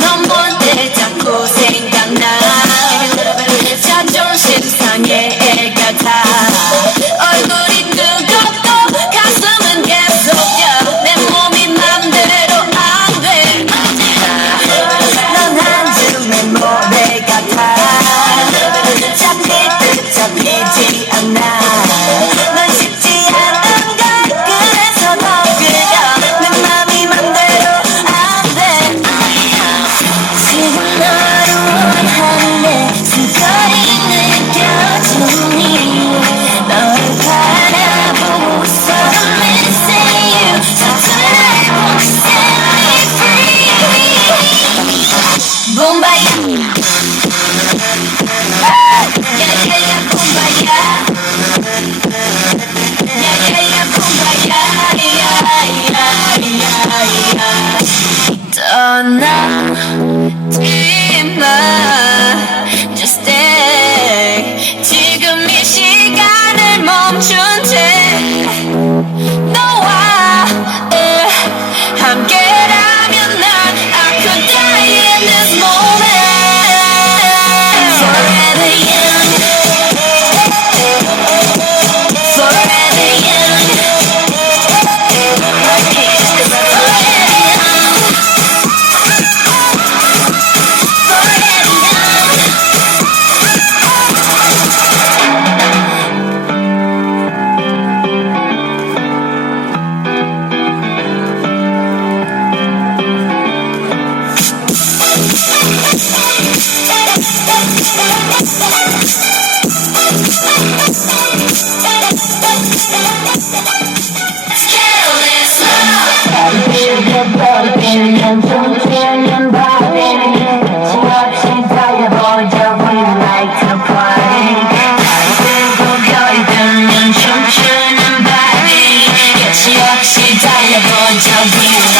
넌 볼 때 자꾸 생각나. 자존심 상해 애 같아. 얼굴이 뜨겁고 가슴은 계속 뛰어. 내 몸이 맘대로 안 돼. 넌 한 줌의 모래 같아. 잡힐 듯 잡히지 않아. 넌 쉽지 않은 걸 그래서 더 끌려. 내 맘이 맘대로 안 돼. 지금 너를 원하는 내 숨결이 느껴지니. 너를 바라보고 있어. I'm missing you. So tonight won't you set me free. Bombaya. Yeah, yeah, yeah, bombaya. Yeah, yeah, yeah, bombaya. Yeah, yeah, yeah, yeah. 떠나지 마. Just stay. 지금 이 시간을 멈춘 채 너와 함께라면 난 I could die in this moment. Forever young. Forever young. Forever young. Forever young. Careless love. 역시 달려보자.